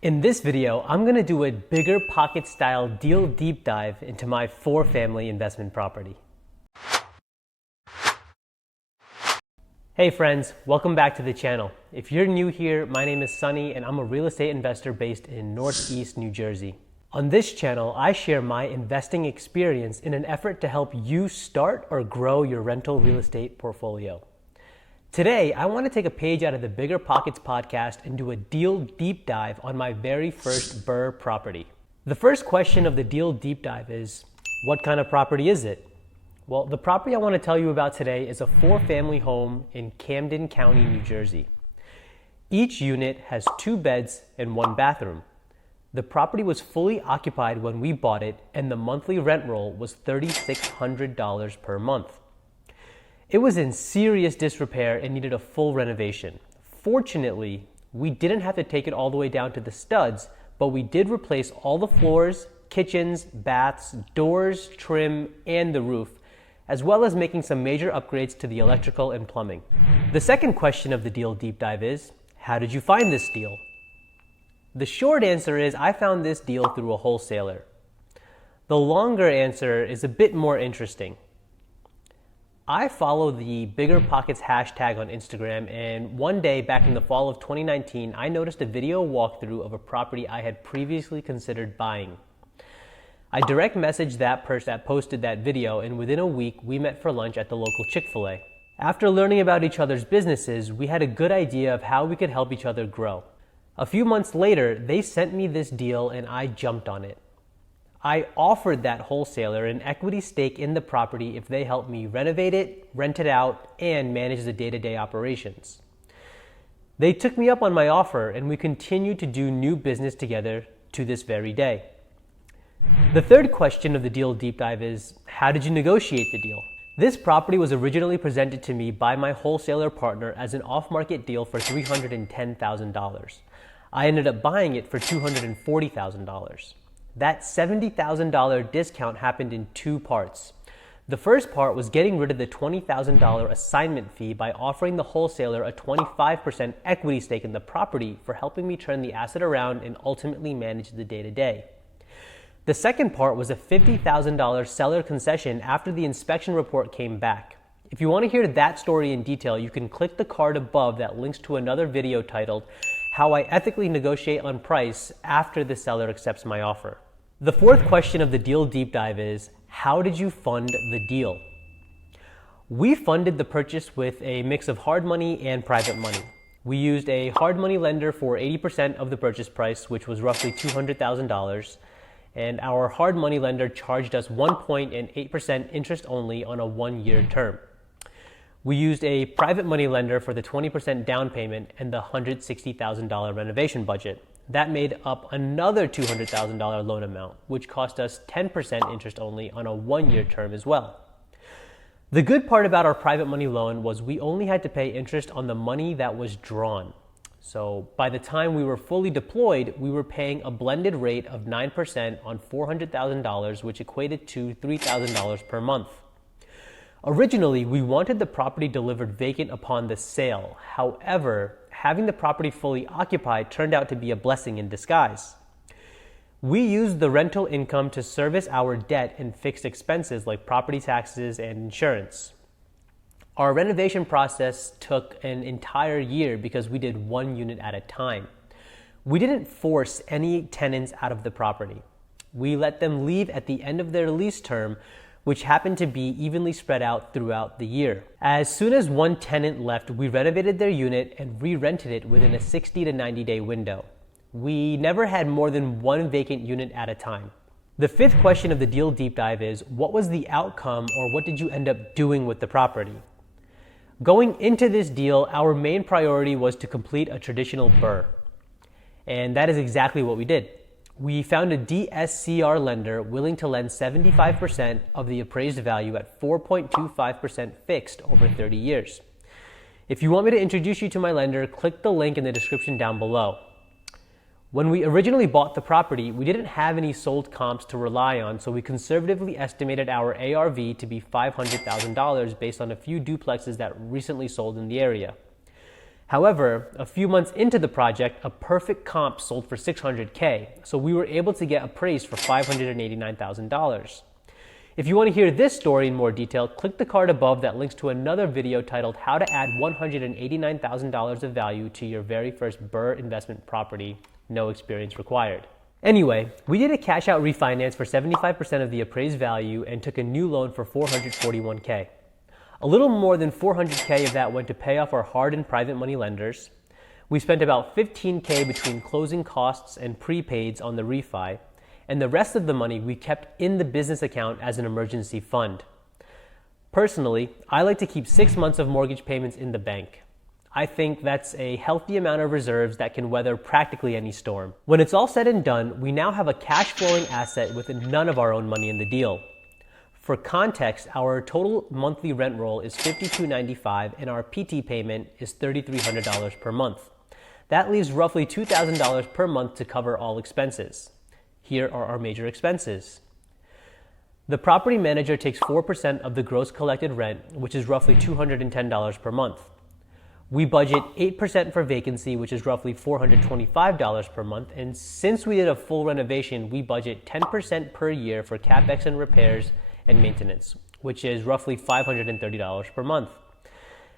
In this video, I'm going to do a BiggerPockets style deal deep dive into my 4-family investment property. Hey friends, welcome back to the channel. If you're new here, my name is Sunny and I'm a real estate investor based in Northeast New Jersey. On this channel, I share my investing experience in an effort to help you start or grow your rental real estate portfolio. Today, I want to take a page out of the BiggerPockets podcast and do a deal deep dive on my very first BRRRR property. The first question of the deal deep dive is, what kind of property is it? Well, the property I want to tell you about today is a 4-family home in Camden County, New Jersey. Each unit has 2 beds and 1 bathroom. The property was fully occupied when we bought it, and the monthly rent roll was $3,600 per month. It was in serious disrepair and needed a full renovation. Fortunately, we didn't have to take it all the way down to the studs, but we did replace all the floors, kitchens, baths, doors, trim, and the roof, as well as making some major upgrades to the electrical and plumbing. The second question of the deal deep dive is, how did you find this deal? The short answer is, I found this deal through a wholesaler. The longer answer is a bit more interesting. I follow the BiggerPockets hashtag on Instagram, and one day back in the fall of 2019, I noticed a video walkthrough of a property I had previously considered buying. I direct messaged that person that posted that video, and within a week, we met for lunch at the local Chick-fil-A. After learning about each other's businesses, we had a good idea of how we could help each other grow. A few months later, they sent me this deal and I jumped on it. I offered that wholesaler an equity stake in the property if they helped me renovate it, rent it out, and manage the day-to-day operations. They took me up on my offer, and we continue to do new business together to this very day. The third question of the deal deep dive is, how did you negotiate the deal? This property was originally presented to me by my wholesaler partner as an off-market deal for $310,000. I ended up buying it for $240,000. That $70,000 discount happened in 2 parts. The first part was getting rid of the $20,000 assignment fee by offering the wholesaler a 25% equity stake in the property for helping me turn the asset around and ultimately manage the day-to-day. The second part was a $50,000 seller concession after the inspection report came back. If you want to hear that story in detail, you can click the card above that links to another video titled, How I Ethically Negotiate on Price After the Seller Accepts My Offer. The fourth question of the deal deep dive is, how did you fund the deal? We funded the purchase with a mix of hard money and private money. We used a hard money lender for 80% of the purchase price, which was roughly $200,000, and our hard money lender charged us 1.8% interest only on a 1-year term. We used a private money lender for the 20% down payment and the $160,000 renovation budget. That made up another $200,000 loan amount, which cost us 10% interest only on a 1-year term as well. The good part about our private money loan was we only had to pay interest on the money that was drawn. So by the time we were fully deployed, we were paying a blended rate of 9% on $400,000, which equated to $3,000 per month. Originally, we wanted the property delivered vacant upon the sale. However, having the property fully occupied turned out to be a blessing in disguise. We used the rental income to service our debt and fixed expenses like property taxes and insurance. Our renovation process took an entire year because we did 1 unit at a time. We didn't force any tenants out of the property. We let them leave at the end of their lease term, which happened to be evenly spread out throughout the year. As soon as 1 tenant left, we renovated their unit and re-rented it within a 60 to 90 day window. We never had more than 1 vacant unit at a time. The fifth question of the deal deep dive is, what was the outcome, or what did you end up doing with the property? Going into this deal, our main priority was to complete a traditional BRRRR. And that is exactly what we did. We found a DSCR lender willing to lend 75% of the appraised value at 4.25% fixed over 30 years. If you want me to introduce you to my lender, click the link in the description down below. When we originally bought the property, we didn't have any sold comps to rely on, so we conservatively estimated our ARV to be $500,000 based on a few duplexes that recently sold in the area. However, a few months into the project, a perfect comp sold for $600K, so we were able to get appraised for $589,000. If you want to hear this story in more detail, click the card above that links to another video titled How to Add $189,000 of Value to Your Very First BRRRR Investment Property, No Experience Required. Anyway, we did a cash out refinance for 75% of the appraised value and took a new loan for $441K. A little more than $400K of that went to pay off our hard and private money lenders. We spent about $15K between closing costs and prepaids on the refi, and the rest of the money we kept in the business account as an emergency fund. Personally, I like to keep 6 months of mortgage payments in the bank. I think that's a healthy amount of reserves that can weather practically any storm. When it's all said and done, we now have a cash flowing asset with none of our own money in the deal. For context, our total monthly rent roll is $52.95 and our PT payment is $3,300 per month. That leaves roughly $2,000 per month to cover all expenses. Here are our major expenses. The property manager takes 4% of the gross collected rent, which is roughly $210 per month. We budget 8% for vacancy, which is roughly $425 per month. And since we did a full renovation, we budget 10% per year for CapEx and repairs and maintenance, which is roughly $530 per month.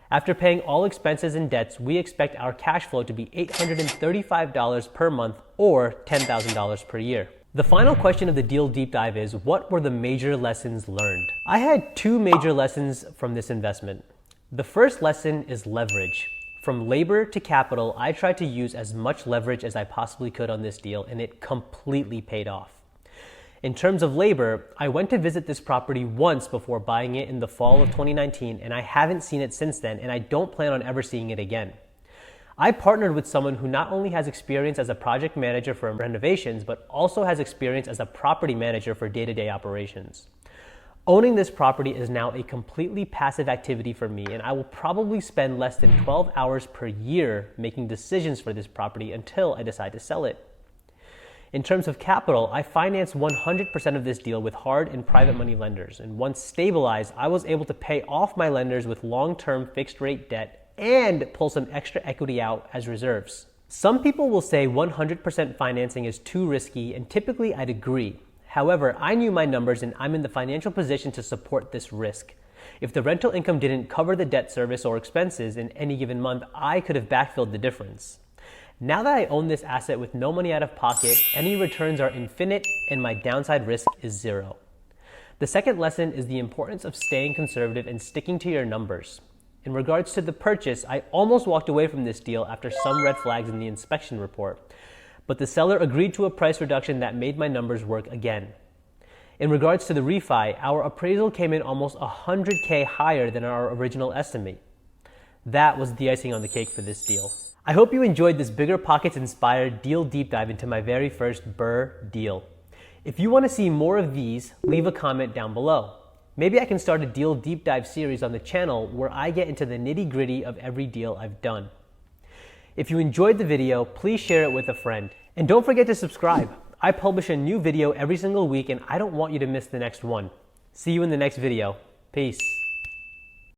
After paying all expenses and debts, we expect our cash flow to be $835 per month or $10,000 per year. The final question of the deal deep dive is, what were the major lessons learned? I had 2 major lessons from this investment. The first lesson is leverage. From labor to capital, I tried to use as much leverage as I possibly could on this deal, and it completely paid off. In terms of labor, I went to visit this property once before buying it in the fall of 2019, and I haven't seen it since then, and I don't plan on ever seeing it again. I partnered with someone who not only has experience as a project manager for renovations, but also has experience as a property manager for day-to-day operations. Owning this property is now a completely passive activity for me, and I will probably spend less than 12 hours per year making decisions for this property until I decide to sell it. In terms of capital, I financed 100% of this deal with hard and private money lenders, and once stabilized, I was able to pay off my lenders with long-term fixed-rate debt and pull some extra equity out as reserves. Some people will say 100% financing is too risky, and typically I'd agree. However, I knew my numbers and I'm in the financial position to support this risk. If the rental income didn't cover the debt service or expenses in any given month, I could have backfilled the difference. Now that I own this asset with no money out of pocket, any returns are infinite and my downside risk is 0. The second lesson is the importance of staying conservative and sticking to your numbers. In regards to the purchase, I almost walked away from this deal after some red flags in the inspection report, but the seller agreed to a price reduction that made my numbers work again. In regards to the refi, our appraisal came in almost $100K higher than our original estimate. That was the icing on the cake for this deal. I hope you enjoyed this BiggerPockets inspired deal deep dive into my very first BRRRR deal. If you want to see more of these, leave a comment down below. Maybe I can start a deal deep dive series on the channel where I get into the nitty-gritty of every deal I've done. If you enjoyed the video, please share it with a friend. And don't forget to subscribe. I publish a new video every single week and I don't want you to miss the next one. See you in the next video. Peace.